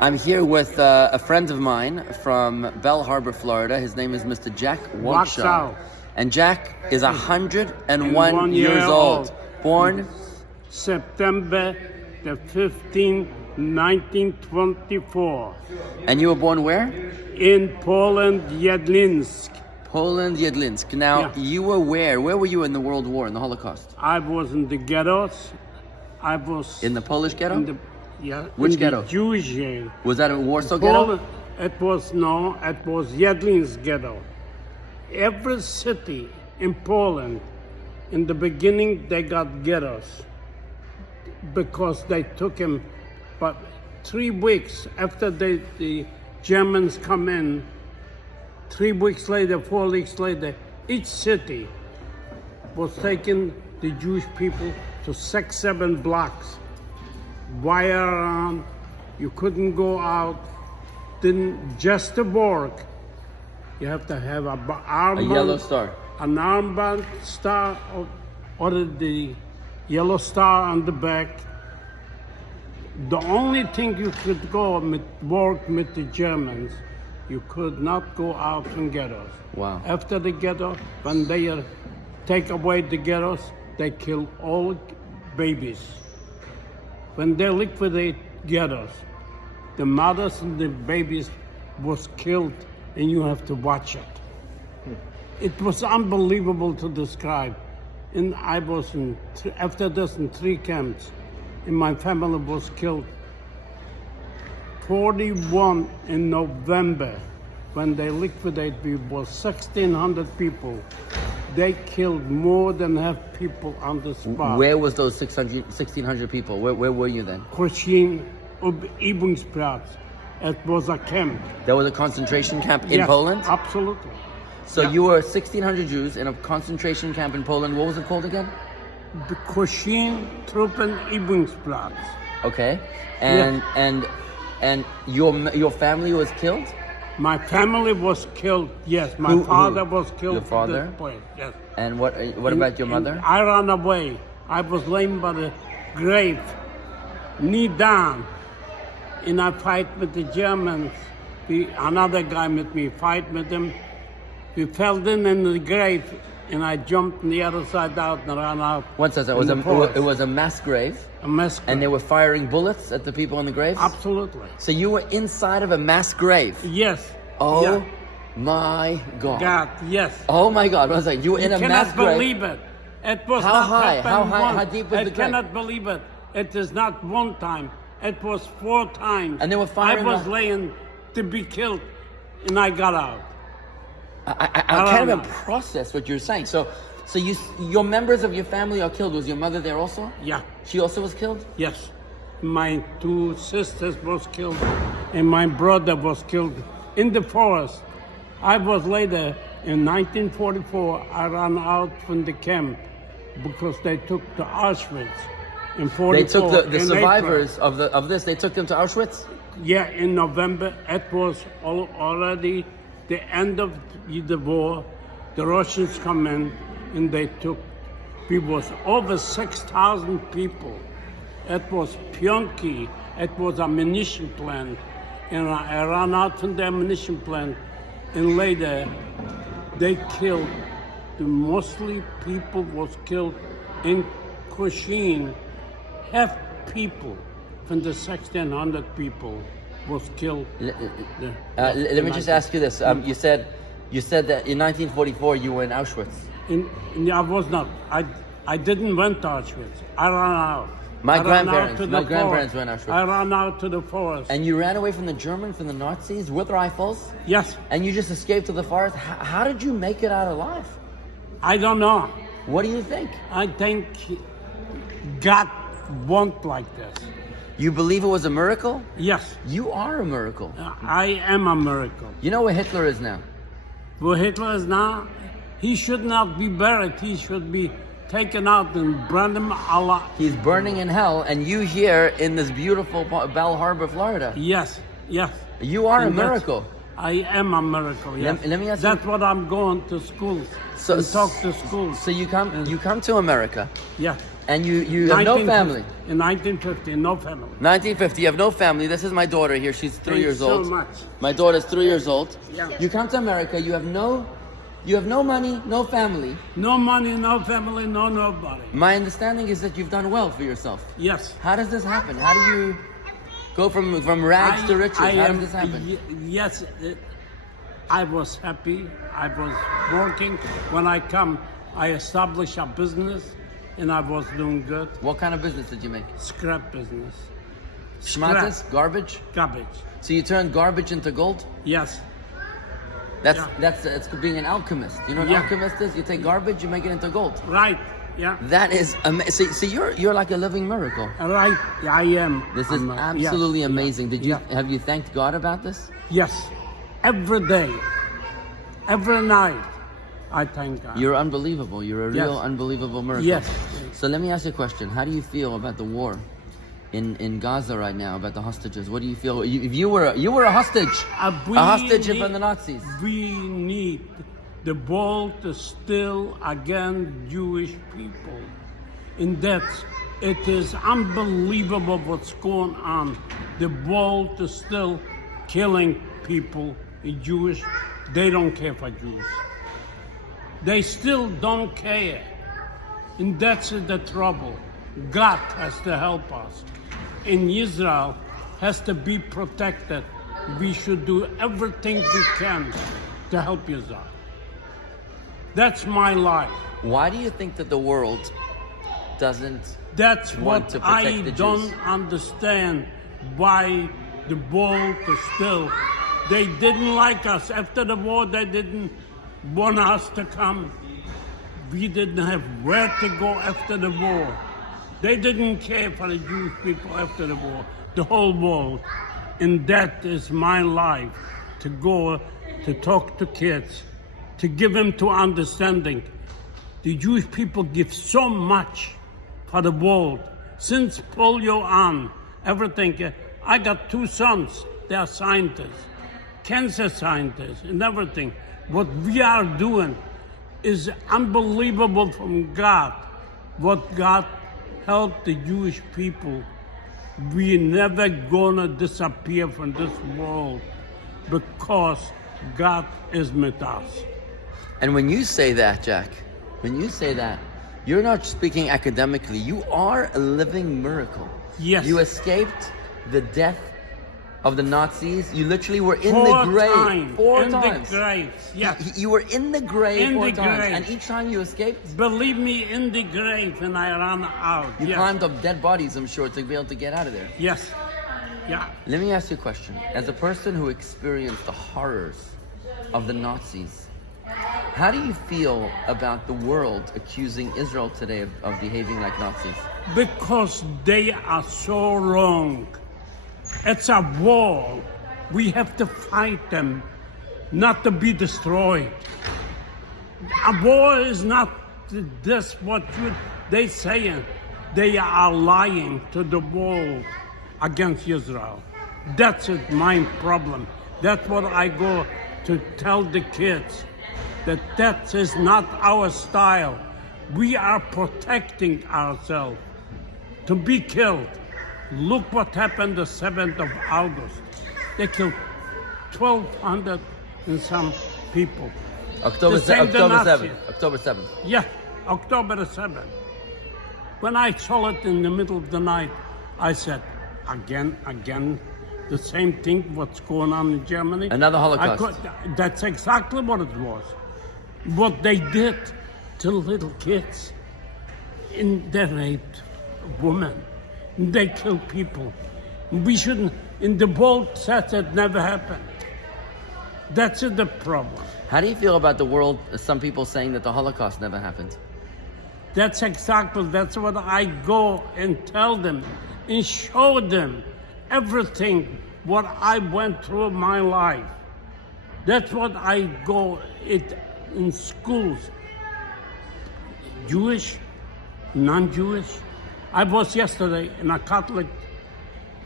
I'm here with a friend of mine from Belle Harbor, Florida. His name is Mr. Jack Wakshaw. And Jack is 101 years old. Born September the 15th, 1924. And you were born where? In Poland, Jedlinsk. Poland, Jedlinsk. Now, you were where? Where were you in the World War, in the Holocaust? I was in the ghettos. I was... In the Polish ghetto? Which in ghetto? The Jewish ghetto. Was that a Warsaw ghetto? It was Jedlinsk ghetto. Every city in Poland, in the beginning, they got ghettos because they took him. But 3 weeks after the Germans come in, 3 weeks later, 4 weeks later, each city was taking the Jewish people to 6-7 blocks. Wire around, you couldn't go out, just to work. You have to have a yellow star. An armband star or the yellow star on the back. The only thing you could go work with the Germans, you could not go out in ghettos. Wow. After the ghetto, when they take away the ghettos, they kill all babies. When they liquidate ghettos, the mothers and the babies was killed, and you have to watch it. It was unbelievable to describe. And I was after this in 3 camps, and my family was killed. 41 in November, when they liquidated, we was 1,600 people. They killed more than half people on the spot. Where was those 1,600 people? Where were you then? Koszin, Übungsplatz. It was a camp. There was a concentration camp in Poland? Absolutely. So you were 1,600 Jews in a concentration camp in Poland. What was it called again? The Koszin Truppen Übungsplatz. Okay. And your family was killed? My family was killed, yes. My father was killed. Your father? At this point, yes. And what about your mother? I ran away. I was laying by the grave, knee down, and I fight with the Germans. Another guy with me, fight with him. We fell in the grave, and I jumped on the other side out and ran out. What says that? It was a mass grave? A mass grave. And they were firing bullets at the people in the grave? Absolutely. So you were inside of a mass grave? Yes. Oh my God. God, yes. Oh my God. I was like, you were in a mass grave? You cannot believe it. It was how not high? How high? Once. How deep was the grave? I cannot believe it. It is not one time. It was 4 times. And they were firing. I was laying to be killed, and I got out. I can't even process what you're saying. So your members of your family are killed. Was your mother there also? Yeah. She also was killed? Yes. My 2 sisters was killed, and my brother was killed in the forest. I was later, in 1944, I ran out from the camp because they took to Auschwitz in 44. They took the survivors of this, they took them to Auschwitz? Yeah, in November. It was already the end of the war. The Russians come in, and they took, it was over 6,000 people. It was Pionki. It was a ammunition plant. And I ran out from the ammunition plant, and later they killed, mostly people was killed in Koszin. Half people from the 1,600 people was killed. Let me just ask you this. You said that in 1944 you were in Auschwitz. I was not. I didn't went to Auschwitz. I ran out. My grandparents were in Auschwitz. I ran out to the forest. And you ran away from the Germans, from the Nazis, with rifles? Yes. And you just escaped to the forest? How did you make it out alive? I don't know. What do you think? I think God wants like this. You believe it was a miracle? Yes. You are a miracle. I am a miracle. You know where Hitler is now? Where Hitler is now? He should not be buried. He should be taken out and burned him alive. He's burning in hell, and you here in this beautiful Belle Harbor, Florida. Yes, yes. You are a miracle. I am a miracle. Yes. Let me ask you- That's what I'm going to schools. So- and talk to schools. So you come to America, Yeah. and you have no 1950 family. In 1950, no family. 1950, you have no family. This is my daughter here. She's 3 years Thanks so old. much. My daughter's 3 years old. Yeah. You come to America. You have no money, no family. No money, no family, no nobody. My understanding is that you've done well for yourself. Yes. How does this happen? How do you go from rags to riches? How does this happen? Yes, I was happy. I was working. When I come, I established a business, and I was doing good. What kind of business did you make? Scrap business. Schmattes? Garbage? Garbage. So you turned garbage into gold? Yes. That's being an alchemist. You know what an Yeah. alchemist is? You take garbage, you make it into gold. Right. Yeah. That is amazing. So you're like a living miracle. Right. I am. This is absolutely amazing. Have you thanked God about this? Yes. Every day. Every night. I thank God. You're unbelievable. You're a real Yes. unbelievable miracle. Yes. So let me ask you a question. How do you feel about the war in Gaza right now, about the hostages? What do you feel? If you were a hostage, a hostage from the Nazis. We need the ball to still against Jewish people. And it is unbelievable what's going on. The ball to still killing people, Jewish, they don't care for Jews. They still don't care. And that's the trouble. God has to help us. And Israel has to be protected. We should do everything we can to help Israel. That's my life. Why do you think that the world doesn't That's want what to protect I the Jews? don't understand. Why the ball to still. They didn't like us. After the war, they didn't want us to come. We didn't have where to go after the war. They didn't care for the Jewish people after the war, the whole world. And that is my life, to go to talk to kids, to give them to understanding. The Jewish people give so much for the world. Since polio on, everything. I got 2 sons, they are scientists, cancer scientists and everything. What we are doing is unbelievable from God. What God helped the Jewish people. We're never gonna disappear from this world because God is with us. And when you say that, Jack, when you say that, you're not speaking academically. You are a living miracle. Yes. You escaped the death of the Nazis. You literally were in 4 the grave. times. 4 in times. the grave. Yes. You were in the grave In 4 the times. grave. And each time you escaped, Believe me, in the grave, and I ran out. you Yes. climbed up dead bodies, I'm sure, to be able to get out of there. Yes. Yeah. Let me ask you a question. As a person who experienced the horrors of the Nazis, how do you feel about the world accusing Israel today of behaving like Nazis? Because they are so wrong. It's a war. We have to fight them, not to be destroyed. A war is not this what they saying. They are lying to the world against Israel. That's my problem. That's what I go to tell the kids, that is not our style. We are protecting ourselves to be killed. Look what happened the 7th of August. They killed 1,200 and some people. October The same 7th. Nazis. October 7th. Yeah, October the 7th. When I saw it in the middle of the night, I said, again, the same thing what's going on in Germany. Another Holocaust. That's exactly what it was. What they did to little kids. And they raped women. And they killed people. We shouldn't, in the bold says it never happened. That's the problem. How do you feel about the world, some people saying that the Holocaust never happened? That's what I go and tell them and show them everything what I went through in my life. That's what I go in schools. Jewish, non-Jewish. I was yesterday in a Catholic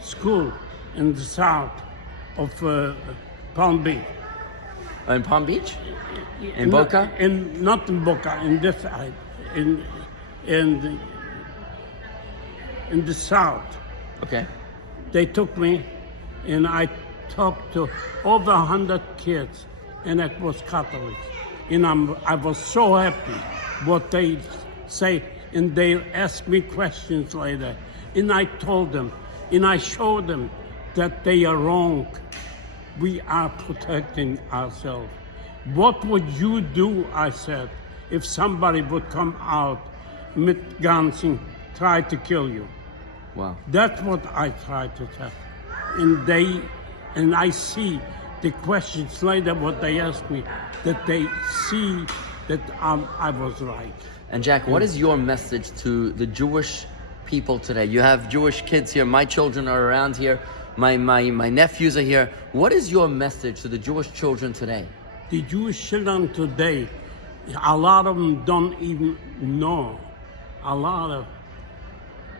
school in the south of Palm Beach. In Palm Beach? In Boca? Not in Boca, in this side, in the south. Okay. They took me, and I talked to over 100 kids, and it was Catholics. And I was so happy what they say, and they asked me questions later. And I told them, and I showed them that they are wrong. We are protecting ourselves. What would you do, I said, if somebody would come out with guns and try to kill you? Wow. That's what I tried to tell. And I see the questions later, what they asked me, that they see that I was right. And Jack, what is your message to the Jewish people today? You have Jewish kids here. My children are around here. My nephews are here. What is your message to the Jewish children today? The Jewish children today, a lot of them don't even know. A lot of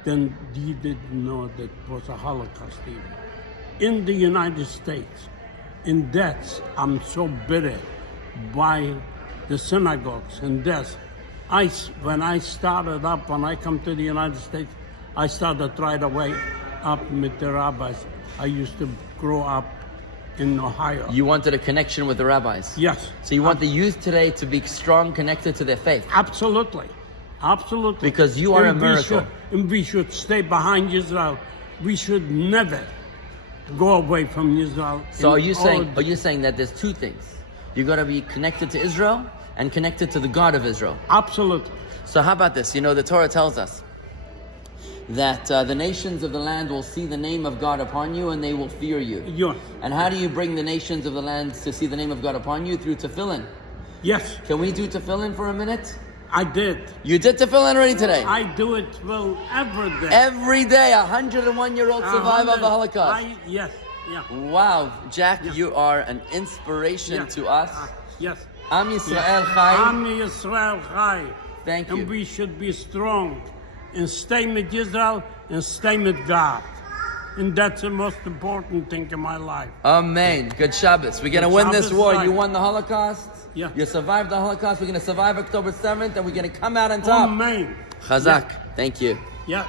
them didn't know that it was a Holocaust even. In the United States, in deaths, I'm so bitter by the synagogues and deaths. When I come to the United States, I started right away up with the rabbis. I used to grow up in Ohio. You wanted a connection with the rabbis? Yes. So you want the youth today to be strong, connected to their faith? Absolutely. Absolutely. Because you are a miracle. We should stay behind Israel. We should never go away from Israel. So are you saying that there's two things? You got to be connected to Israel and connected to the God of Israel. Absolutely. So how about this? You know, the Torah tells us that the nations of the land will see the name of God upon you and they will fear you. Yes. And how do you bring the nations of the land to see the name of God upon you? Through tefillin. Yes. Can we do tefillin for a minute? I did. You did tefillin already today? I do it every day. Every day, 101-year-old survivor of the Holocaust. Yes. Yeah. Wow, Jack, you are an inspiration to us. Yes. Am Yisrael Chai. Am Yisrael Chai. Thank you. And we should be strong and stay with Israel and stay with God. And that's the most important thing in my life. Amen. Good Shabbos. We're going to win this war. You won the Holocaust. Yeah. You survived the Holocaust. We're going to survive October 7th and we're going to come out on top. Amen. Chazak. Thank you. Yeah.